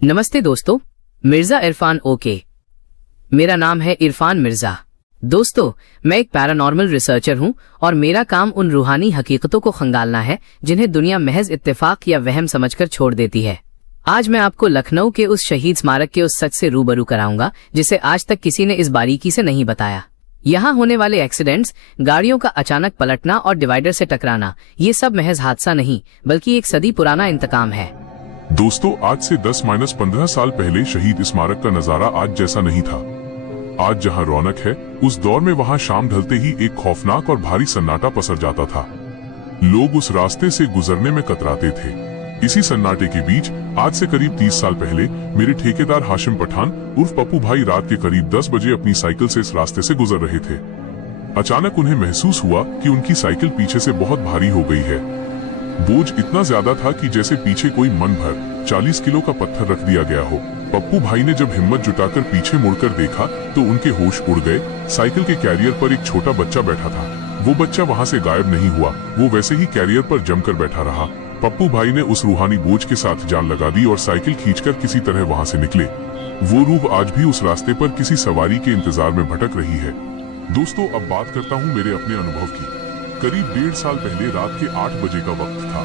नमस्ते दोस्तों, मिर्जा इरफान ओके। मेरा नाम है इरफान मिर्जा। दोस्तों, मैं एक पैरानॉर्मल रिसर्चर हूं और मेरा काम उन रूहानी हकीकतों को खंगालना है जिन्हें दुनिया महज इत्तेफाक या वहम समझकर छोड़ देती है। आज मैं आपको लखनऊ के उस शहीद स्मारक के उस सच से रूबरू कराऊंगा जिसे आज तक किसी ने इस बारीकी से नहीं बताया। यहाँ होने वाले एक्सीडेंट्स, गाड़ियों का अचानक पलटना और डिवाइडर से टकराना, ये सब महज हादसा नहीं बल्कि एक सदी पुराना इंतकाम है। दोस्तों, आज से 10-15 साल पहले शहीद स्मारक का नजारा आज जैसा नहीं था। आज जहां रौनक है, उस दौर में वहां शाम ढलते ही एक खौफनाक और भारी सन्नाटा पसर जाता था। लोग उस रास्ते से गुजरने में कतराते थे। इसी सन्नाटे के बीच आज से करीब 30 साल पहले मेरे ठेकेदार हाशिम पठान उर्फ पप्पू भाई रात के करीब 10 बजे अपनी साइकिल से इस रास्ते से गुजर रहे थे। अचानक उन्हें महसूस हुआ कि उनकी साइकिल पीछे से बहुत भारी हो गई है। बोझ इतना ज्यादा था कि जैसे पीछे कोई मन भर 40 किलो का पत्थर रख दिया गया हो। पप्पू भाई ने जब हिम्मत जुटाकर पीछे मुड़कर देखा तो उनके होश उड़ गए। साइकिल के कैरियर पर एक छोटा बच्चा बैठा था। वो बच्चा वहां से गायब नहीं हुआ, वो वैसे ही कैरियर पर जमकर बैठा रहा। पप्पू भाई ने उस रूहानी बोझ के साथ जान लगा दी और साइकिल खींचकर किसी तरह वहां से निकले। वो रूह आज भी उस रास्ते पर किसी सवारी के इंतजार में भटक रही है। दोस्तों, अब बात करता हूँ मेरे अपने अनुभव की। करीब 1.5 साल पहले रात के 8 बजे का वक्त था।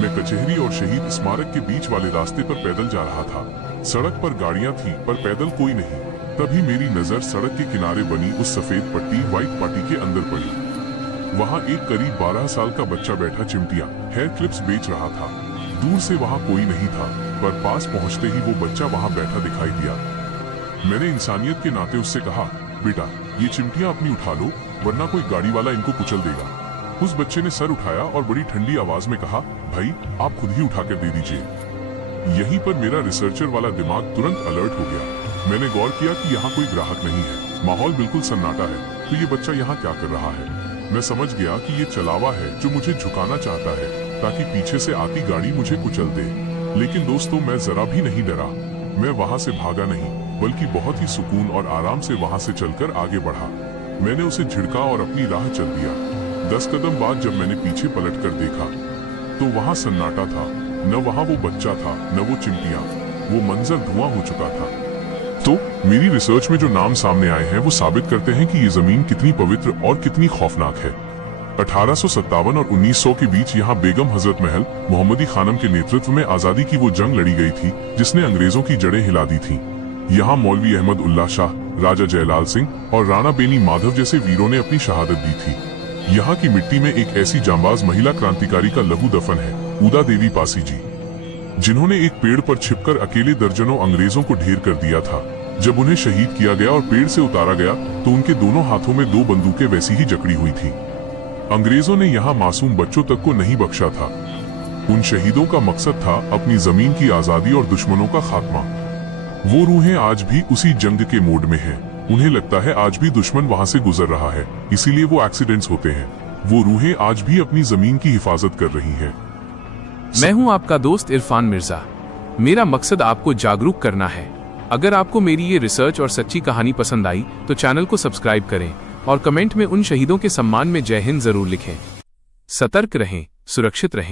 मैं कचहरी और शहीद स्मारक के बीच वाले रास्ते पर पैदल जा रहा था। सड़क पर गाड़ियां थीं पर पैदल कोई नहीं। तभी मेरी नजर सड़क के किनारे बनी उस सफेद पट्टी व्हाइट पट्टी के अंदर पड़ी। वहां एक करीब 12 साल का बच्चा बैठा चिमटियां, हेयर क्लिप्स बेच रहा था। दूर से वहां कोई नहीं था, पर पास पहुंचते ही वो बच्चा वहां बैठा दिखाई दिया। मैंने इंसानियत के नाते उससे कहा, बेटा, ये चिमटियां अपनी उठा लो, वरना कोई गाड़ी वाला इनको कुचल देगा। उस बच्चे ने सर उठाया और बड़ी ठंडी आवाज में कहा, भाई, आप खुद ही उठाकर दे दीजिए। यहीं पर मेरा रिसर्चर वाला दिमाग तुरंत अलर्ट हो गया। मैंने गौर किया कि यहाँ कोई ग्राहक नहीं है, माहौल बिल्कुल सन्नाटा है। तो ये बच्चा यहाँ क्या कर रहा है? मैं समझ गया कि ये चलावा है जो मुझे झुकाना चाहता है ताकि पीछे से आती गाड़ी मुझे कुचल दे। लेकिन दोस्तों, मैं जरा भी नहीं डरा। मैं वहां से भागा नहीं, बल्कि बहुत ही सुकून और आराम से वहां से चलकर आगे बढ़ा। मैंने उसे झिड़का और अपनी राह चल दिया। 10 कदम बाद जब मैंने पीछे पलटकर देखा तो वहां सन्नाटा था। न वहां वो बच्चा था, न वो चिमटियां। वो मंजर धुआं हो चुका था। तो मेरी रिसर्च में जो नाम सामने आए हैं वो साबित करते हैं कि ये जमीन कितनी पवित्र और कितनी खौफनाक है। 1857 और 1900 के बीच यहाँ बेगम हजरत महल मोहम्मदी खानम के नेतृत्व में आजादी की वो जंग लड़ी गई थी जिसने अंग्रेजों की जड़ें हिला दी थी। यहाँ मौलवी अहमद उल्लाह शाह, राजा जयलाल सिंह और राणा बेनी माधव जैसे वीरों ने अपनी शहादत दी थी। यहाँ की मिट्टी में एक ऐसी जांबाज महिला क्रांतिकारी का लहू दफन है, उदा देवी पासी जी, जिन्होंने एक पेड़ पर छिपकर अकेले दर्जनों अंग्रेजों को ढेर कर दिया था। जब उन्हें शहीद किया गया और पेड़ से उतारा गया तो उनके दोनों हाथों में 2 बंदूकें वैसी ही जकड़ी हुई थी। अंग्रेजों ने यहाँ मासूम बच्चों तक को नहीं बख्शा था। उन शहीदों का मकसद था अपनी जमीन की आजादी और दुश्मनों का खात्मा। वो रूहें आज भी उसी जंग के मोड में हैं। उन्हें लगता है आज भी दुश्मन वहां से गुजर रहा है, इसीलिए वो एक्सीडेंट्स होते हैं। वो रूहें आज भी अपनी जमीन की हिफाजत कर रही हैं। मैं हूं आपका दोस्त इरफान मिर्जा। मेरा मकसद आपको जागरूक करना है। अगर आपको मेरी ये रिसर्च और सच्ची कहानी पसंद आई तो चैनल को सब्सक्राइब करें और कमेंट में उन शहीदों के सम्मान में जय हिंद जरूर लिखें। सतर्क रहें, सुरक्षित रहें।